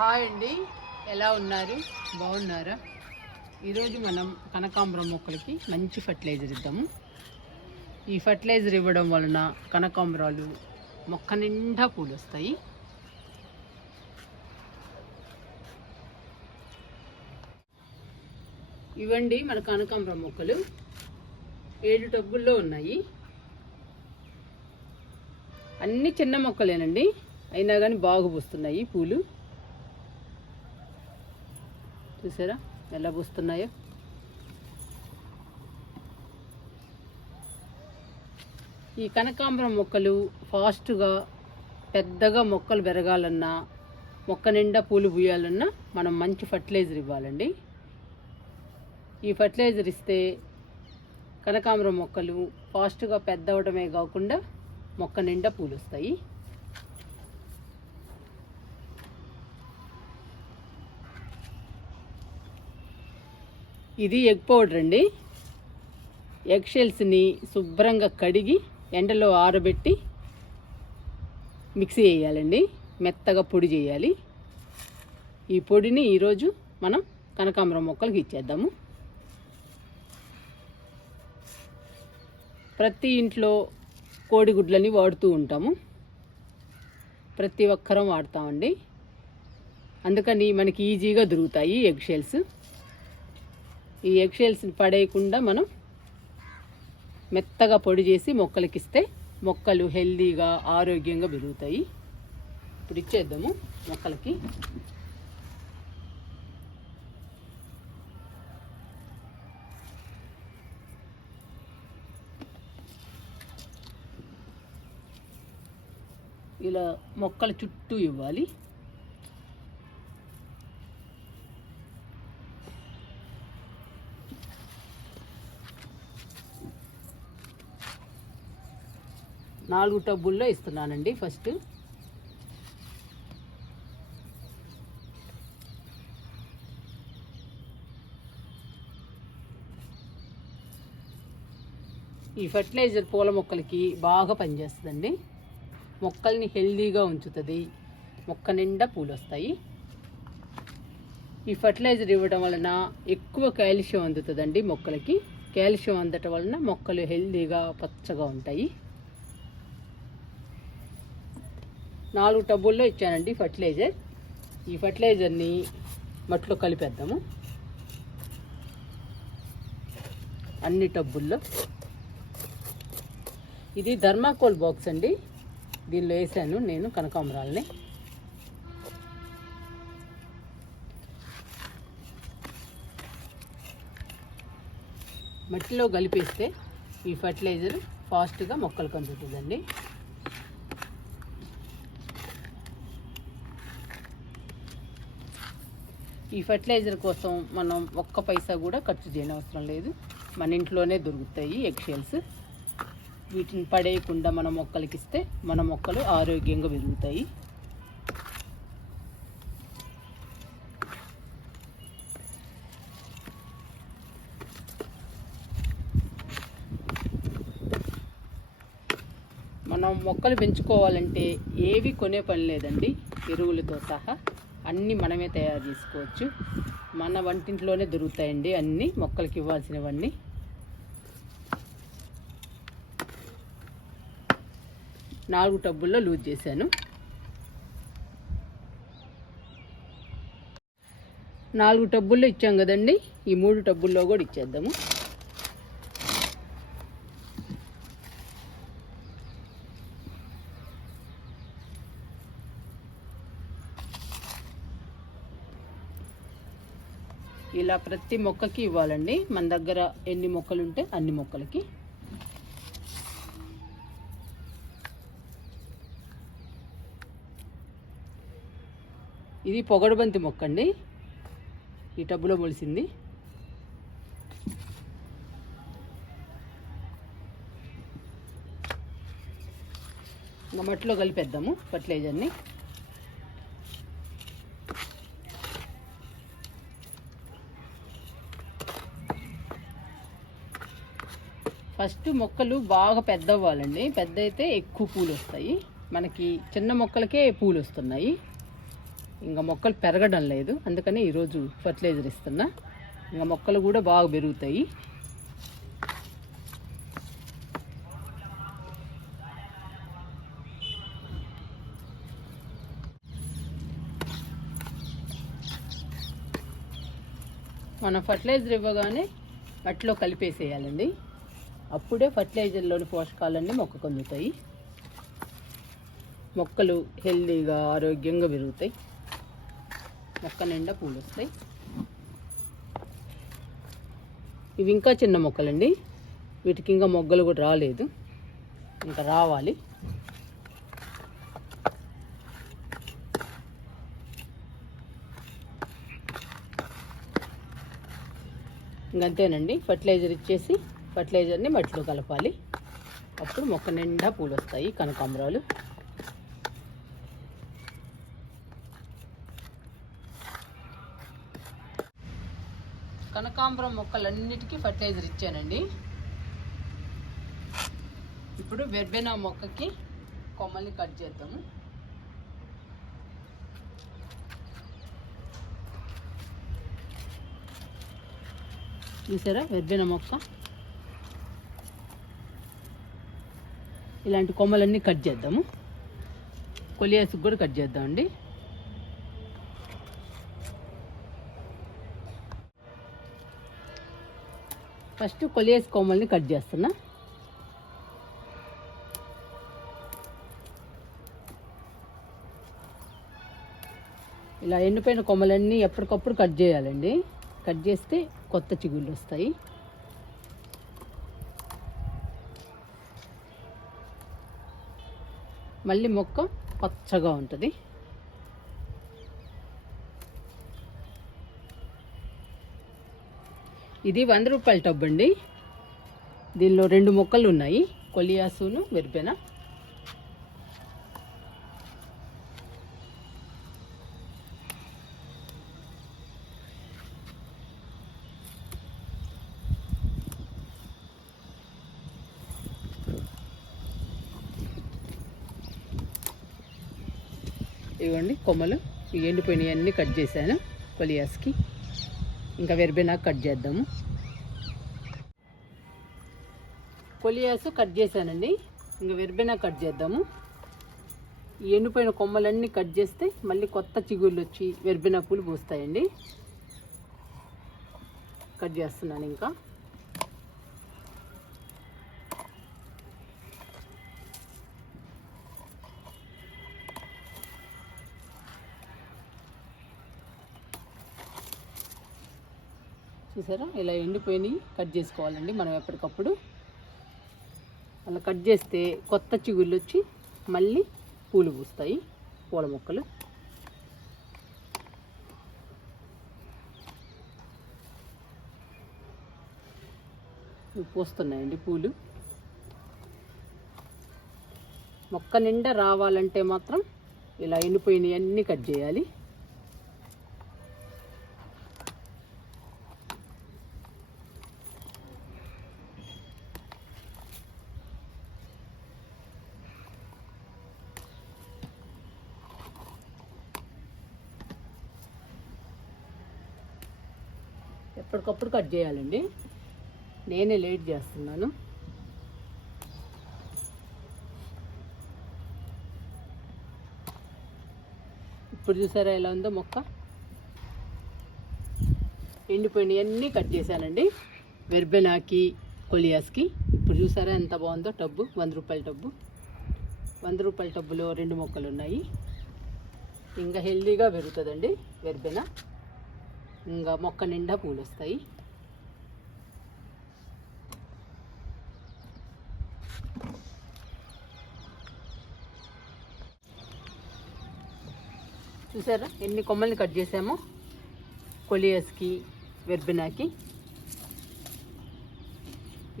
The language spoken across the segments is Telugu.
హాయ్ అండి. ఎలా ఉన్నారు? బాగున్నారా? ఈరోజు మనం కనకాంబరం మొక్కలకి మంచి ఫర్టిలైజర్ ఇద్దాము ఈ ఫర్టిలైజర్ ఇవ్వడం వలన కనకాంబరాలు మొక్క నిండా పూలు వస్తాయి ఇవ్వండి మన కనకాంబరం మొక్కలు. ఏడు టబ్బుల్లో ఉన్నాయి. అన్ని చిన్న మొక్కలేనండి. అయినా కానీ బాగు పూస్తున్నాయి పూలు. చూసారా? ఎలా పూస్తున్నాయో. ఈ కనకాంబరం మొక్కలు ఫాస్ట్గా పెద్దగా మొక్కలు పెరగాలన్నా మొక్క నిండా పూలు పూయాలన్నా మనం మంచి ఫర్టిలైజర్ ఇవ్వాలండి. ఈ ఫర్టిలైజర్ ఇస్తే కనకాంబరం మొక్కలు ఫాస్ట్గా పెద్ద అవడమే కాకుండా మొక్క నిండా పూలు వస్తాయి ఇది ఎగ్ పౌడర్ అండి. ఎగ్ షెల్స్ని శుభ్రంగా కడిగి ఎండలో ఆరబెట్టి మిక్సీ చేయాలండి. మెత్తగా పొడి చేయాలి. ఈ పొడిని ఈరోజు మనం కనకాంబరం మొక్కలకి ఇచ్చేద్దాము. ప్రతి ఇంట్లో కోడిగుడ్లని వాడుతూ ఉంటాము. ప్రతి ఒక్కరం వాడతామండి. అందుకని మనకి ఈజీగా దొరుకుతాయి ఎగ్ షెల్స్. ఈ ఎగ్షెల్స్ని పడేయకుండా మనం మెత్తగా పొడి చేసి మొక్కలకి ఇస్తే మొక్కలు హెల్దీగా ఆరోగ్యంగా పెరుగుతాయి. ఇప్పుడు ఇచ్చేద్దాము మొక్కలకి. ఇలా మొక్కల చుట్టూ ఇవ్వాలి. నాలుగు టబ్బుల్లో ఇస్తున్నానండి ఫస్ట్. ఈ ఫర్టిలైజర్ పూల మొక్కలకి బాగా పనిచేస్తుందండి. మొక్కల్ని హెల్దీగా ఉంచుతుంది. మొక్క నిండా పూలు వస్తాయి ఈ ఫర్టిలైజర్ ఇవ్వడం వలన ఎక్కువ కాల్షియం అందుతుందండి మొక్కలకి. కాల్షియం అందటం వలన మొక్కలు హెల్దీగా పచ్చగా ఉంటాయి. నాలుగు టబ్బుల్లో ఇచ్చానండి ఫర్టిలైజర్. ఈ ఫర్టిలైజర్ని మట్టిలో కలిపేద్దాము. అన్ని టబ్బుల్లో. ఇది ధర్మాకోల్ బాక్స్ అండి. దీనిలో వేసాను నేను కనకాంబరాలని. మట్టిలో కలిపేస్తే ఈ ఫర్టిలైజర్ ఫాస్ట్గా మొక్కలు అందుతుందండి ఈ ఫర్టిలైజర్ కోసం మనం ఒక్క పైసా కూడా ఖర్చు చేయనవసరం లేదు. మన ఇంట్లోనే దొరుకుతాయి ఎగ్షెల్స్ వీటిని పడేయకుండా మన మొక్కలకి ఇస్తే మన మొక్కలు ఆరోగ్యంగా పెరుగుతాయి. మనం మొక్కలు పెంచుకోవాలంటే ఏవి కొనే పని లేదండి ఎరువులతో సహా. అన్నీ మనమే తయారు చేసుకోవచ్చు. మన వంటింట్లోనే దొరుకుతాయండి అన్నీ. మొక్కలకి ఇవ్వాల్సినవన్నీ. నాలుగు టబ్బుల్లో లూజ్ చేశాను. నాలుగు టబ్బుల్లో ఇచ్చాం కదండి. ఈ మూడు టబ్బుల్లో కూడా ఇచ్చేద్దాము. ఇలా ప్రతి మొక్కకి ఇవ్వాలండి. మన దగ్గర ఎన్ని మొక్కలు ఉంటే అన్ని మొక్కలకి. ఇది పొగడుబంతి మొక్క అండి ఈ టబ్బులో మొలిసింది. ఇంకా మట్టిలో కలిపేద్దాము ఫర్టిలైజర్ని ఫస్ట్ మొక్కలు బాగా పెద్ద అవ్వాలండి పెద్ద అయితే ఎక్కువ పూలు వస్తాయి మనకి చిన్న మొక్కలకే పూలు వస్తున్నాయి ఇంకా మొక్కలు పెరగడం లేదు. అందుకని ఈరోజు ఫర్టిలైజర్ ఇస్తున్నా. ఇంకా మొక్కలు కూడా బాగా పెరుగుతాయి. మనం ఫర్టిలైజర్ ఇవ్వగానే మట్టిలో కలిపేసేయాలండి. అప్పుడే ఫర్టిలైజర్లోని పోషకాలన్నీ మొక్కకు అందుతాయి. మొక్కలు హెల్దీగా ఆరోగ్యంగా పెరుగుతాయి. మొక్క నిండా పూలు వస్తాయి ఇవి ఇంకా చిన్న మొక్కలండి. వీటికి ఇంకా మొగ్గలు కూడా రాలేదు. ఇంకా రావాలి. ఇంకంతేనండి. ఫర్టిలైజర్ ఇచ్చేసి ఫర్టిలైజర్ని మట్టిలో కలపాలి. అప్పుడు మొక్క నిండా పూలు వస్తాయి కనకాంబరాలు. కనకాంబరం మొక్కలన్నిటికీ ఫర్టిలైజర్ ఇచ్చానండి. ఇప్పుడు వెర్బెనా మొక్కకి కొమ్మల్ని కట్ చేద్దాము. చూసారా వెర్బెనా మొక్క? ఇలాంటి కొమ్మలన్నీ కట్ చేద్దాము. కొలియాసుకు కూడా కట్ చేద్దామండి. ఫస్ట్ కొలియాస్ కొమ్మల్ని కట్ చేస్తున్నా. ఇలా ఎండిపోయిన కొమ్మలన్నీ ఎప్పటికప్పుడు కట్ చేయాలండి. కట్ చేస్తే కొత్త చిగుళ్ళు వస్తాయి. మళ్ళీ మొక్క పచ్చగా ఉంటుంది. ఇది వంద రూపాయల టబ్ అండి. దీనిలో రెండు మొక్కలు ఉన్నాయి. కొలియాసును వెర్బెనా ఇవ్వండి కొమ్మలు. ఎండిపోయినవి అన్నీ కట్ చేశాను కొలియాస్కి. ఇంకా వెరిబెనాకు కట్ చేద్దాము. కొలియాస్ కట్ చేశానండి. ఇంకా వెర్బెనా కట్ చేద్దాము. ఎండిపోయిన కొమ్మలన్నీ కట్ చేస్తే మళ్ళీ కొత్త చిగుళ్ళు వచ్చి వెర్బెనా పూలు పూస్తాయండి. కట్ చేస్తున్నాను ఇంకా. చూసారా? ఇలా ఎండిపోయినాయి. కట్ చేసుకోవాలండి మనం ఎప్పటికప్పుడు. అలా కట్ చేస్తే కొత్త చిగుళ్ళు వచ్చి మళ్ళీ పూలు పూస్తాయి. పూల మొక్కలు. పూస్తున్నాయండి పూలు. మొక్క నిండా రావాలంటే మాత్రం ఇలా ఎండిపోయినవి అన్నీ కట్ చేయాలి. ఎప్పటికప్పుడు కట్ చేయాలండి. నేనే లేట్ చేస్తున్నాను. ఇప్పుడు చూసారా ఎలా ఉందో మొక్క? ఎండిపోయినవి అన్నీ కట్ చేశానండి. వెర్బెనాకి కొలియాస్కి. ఇప్పుడు చూసారా ఎంత బాగుందో టబ్బు వంద రూపాయల టబ్బు. వంద రూపాయల టబ్బులో రెండు మొక్కలు ఉన్నాయి ఇంకా హెల్దీగా పెరుగుతుందండి వెర్బెనా. ఇంకా మొక్క నిండా పూలు వస్తాయి చూసారా? ఎన్ని కొమ్మల్ని కట్ చేసామో? కొలియస్కి వెర్బినాకి.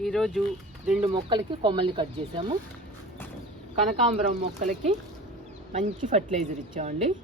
ఈరోజు రెండు మొక్కలకి కొమ్మల్ని కట్ చేసాము. కనకాంబరం మొక్కలకి మంచి ఫర్టిలైజర్ ఇచ్చామండి.